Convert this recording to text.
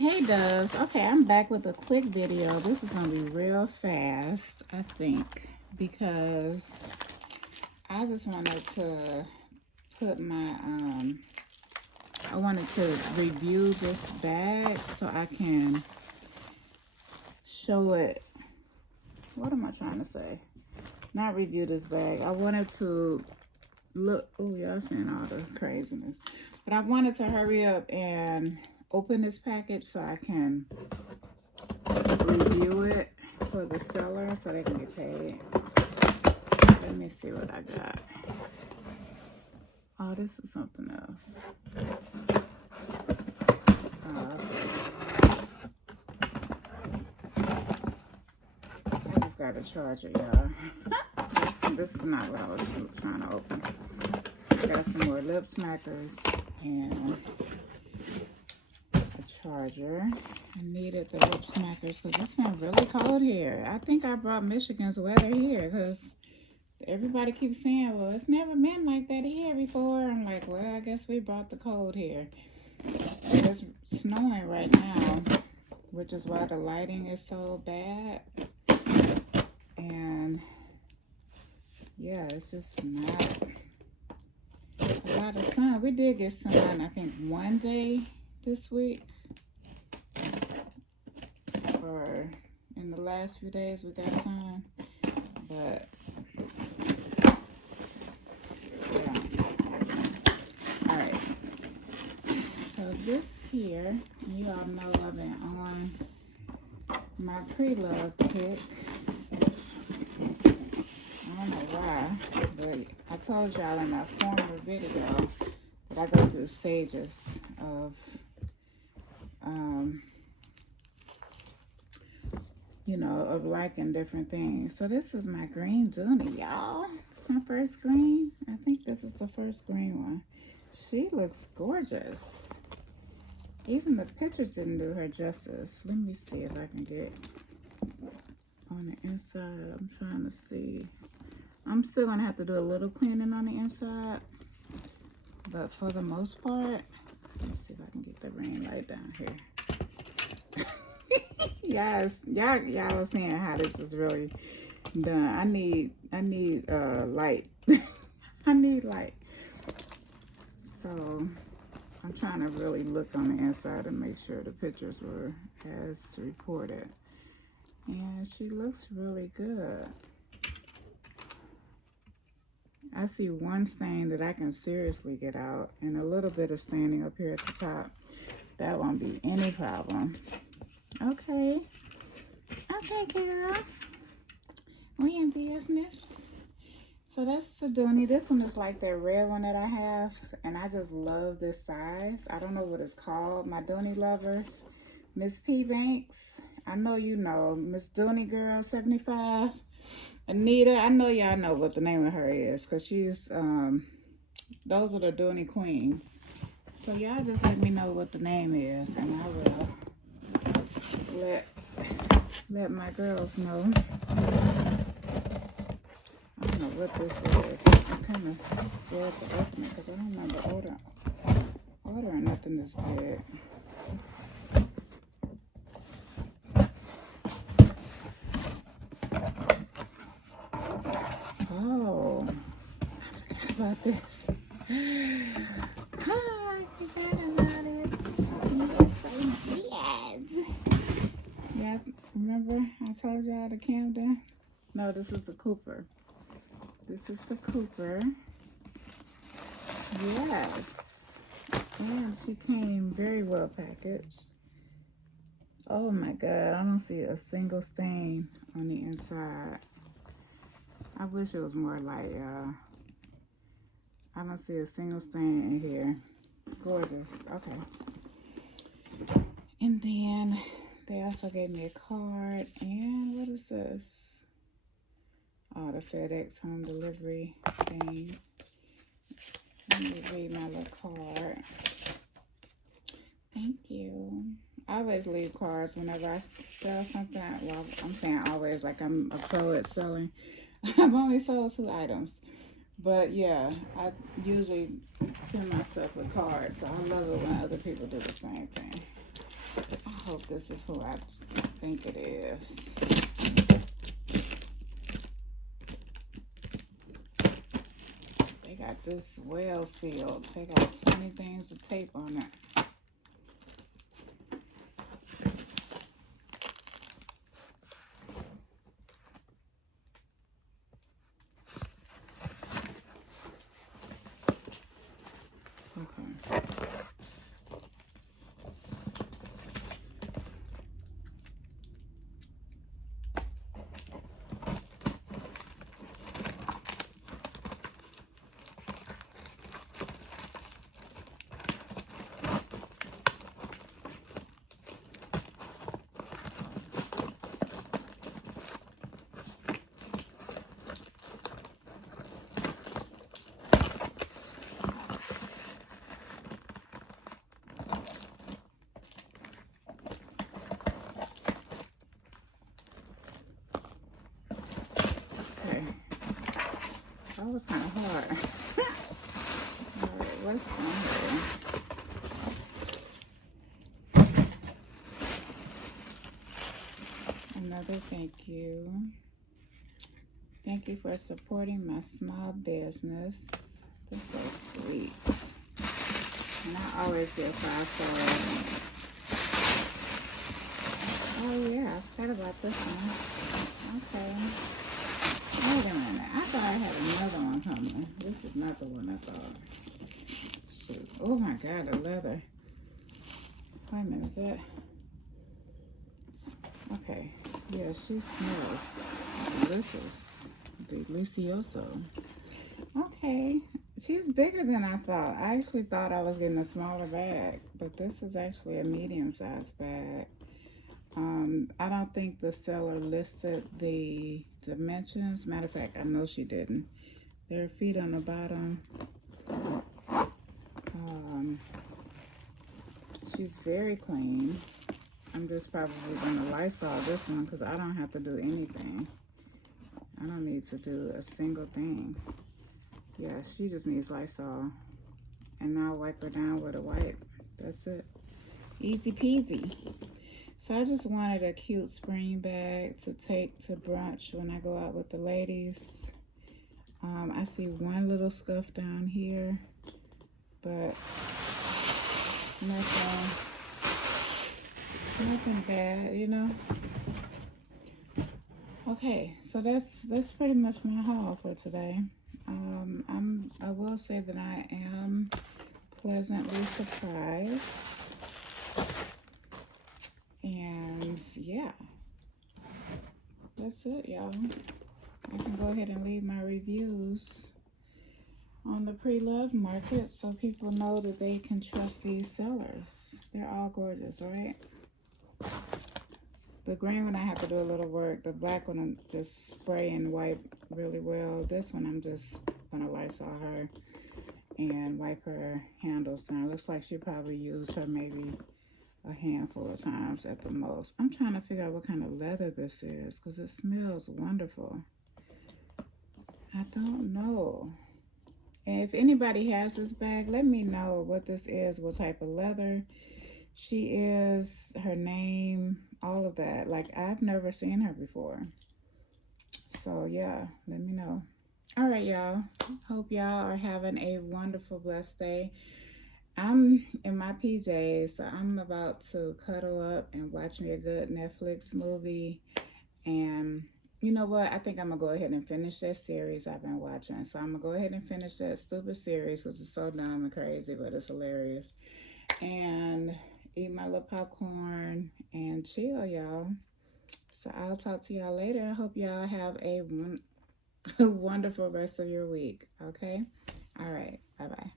Hey doves. Okay, I'm back with a quick video. This is gonna be real fast, I think, because I just wanted to put my I wanted to review this bag so I can show it. What am I trying to say? Not review this bag. I wanted to look. Oh, y'all seeing all the craziness, but I wanted to hurry up and open this package so I can review it for the seller so they can get paid. Let me see what I got. Oh, this is something else. I just got a charger, y'all. This is not what I was trying to open. I got some more lip smackers and charger. I needed the lip smackers because it's been really cold here. I think I brought Michigan's weather here because everybody keeps saying, well, it's never been like that here before. I'm like, well, I guess we brought the cold here. It's snowing right now, which is why the lighting is so bad. And yeah, it's just not a lot of sun. We did get sun, I think, one day this week. Or in the last few days we got sun, but yeah. All right, so this here, you all know I've been on my pre-loved pick. I don't know why, but I told y'all in a former video that I go through stages of you know, of liking different things. So this is my green Dooney, y'all. It's my first green. I think this is the first green one. She looks gorgeous. Even the pictures didn't do her justice. Let me see if I can get on the inside. I'm trying to see. I'm still gonna have to do a little cleaning on the inside, but for the most part, let's see if I can get the ring light down here. Yes, y'all are seeing how this is really done. I need light. I need light. So I'm trying to really look on the inside and make sure the pictures were as reported. And she looks really good. I see one stain that I can seriously get out and a little bit of staining up here at the top. That won't be any problem. Okay, girl, we in business. So that's the Dooney. This one is like that red one that I have, and I just love this size. I don't know what it's called. My Dooney lovers, Miss P Banks, I know you know, Miss Dooney Girl 75, Anita, I know y'all know what the name of her is, because she's, those are the Dooney Queens. So y'all just let me know what the name is, and I will let my girls know. I don't know what this is. I'm kind of scared to open it because I don't remember ordering nothing this big. Oh, I forgot about this. I forgot about it. You're so bad. Yeah, remember I told y'all the Camden? No, this is the Cooper. This is the Cooper. Yes. And she came very well packaged. Oh my God, I don't see a single stain on the inside. I wish it was more light, y'all. I don't see a single stain in here. Gorgeous. Okay. And then they also gave me a card. And what is this? Oh, the FedEx home delivery thing. Let me read my little card. Thank you. I always leave cards whenever I sell something. Well, I'm saying always, like I'm a pro at selling. I've only sold 2 items. But yeah, I usually send myself a card. So I love it when other people do the same thing. Oh, hope this is who I think it is. They got this well sealed. They got 20 things of tape on it. Okay. That was kind of hard. All right, what's on here? Another thank you. Thank you for supporting my small business. That's so sweet. And I always get 5 stars. Oh yeah, I forgot about this one. Okay. Wait a minute. I thought I had another one coming. This is not the one I thought. Shoot. Oh my God, the leather. Wait a minute, is that? Okay. Yeah, she smells delicious. Delicioso. Okay. She's bigger than I thought. I actually thought I was getting a smaller bag, but this is actually a medium-sized bag. I don't think the seller listed the dimensions. Matter of fact, I know she didn't. There are feet on the bottom. She's very clean. I'm just probably going to Lysol this one because I don't have to do anything. I don't need to do a single thing. Yeah, she just needs Lysol. And now wipe her down with a wipe. That's it. Easy peasy. So I just wanted a cute spring bag to take to brunch when I go out with the ladies. I see one little scuff down here, but nothing bad, you know. Okay, so that's pretty much my haul for today. I will say that I am pleasantly surprised. And yeah, that's it, y'all. I can go ahead and leave my reviews on the pre-loved market so people know that they can trust these sellers. They're all gorgeous, right? The green one I have to do a little work. The black one I just spray and wipe really well. This one I'm just gonna Lysol her and wipe her handles down. Looks like she probably used her maybe a handful of times at the most. I'm trying to figure out what kind of leather this is because it smells wonderful. I don't know. And if anybody has this bag, let me know what this is, what type of leather she is, her name, all of that. Like, I've never seen her before. So yeah, let me know. All right, y'all. Hope y'all are having a wonderful, blessed day. I'm in my PJs, so I'm about to cuddle up and watch me a good Netflix movie. And you know what? I think I'm going to go ahead and finish that series I've been watching. So I'm going to go ahead and finish that stupid series because it's so dumb and crazy, but it's hilarious. And eat my little popcorn and chill, y'all. So I'll talk to y'all later. I hope y'all have a wonderful rest of your week, okay? All right. Bye-bye.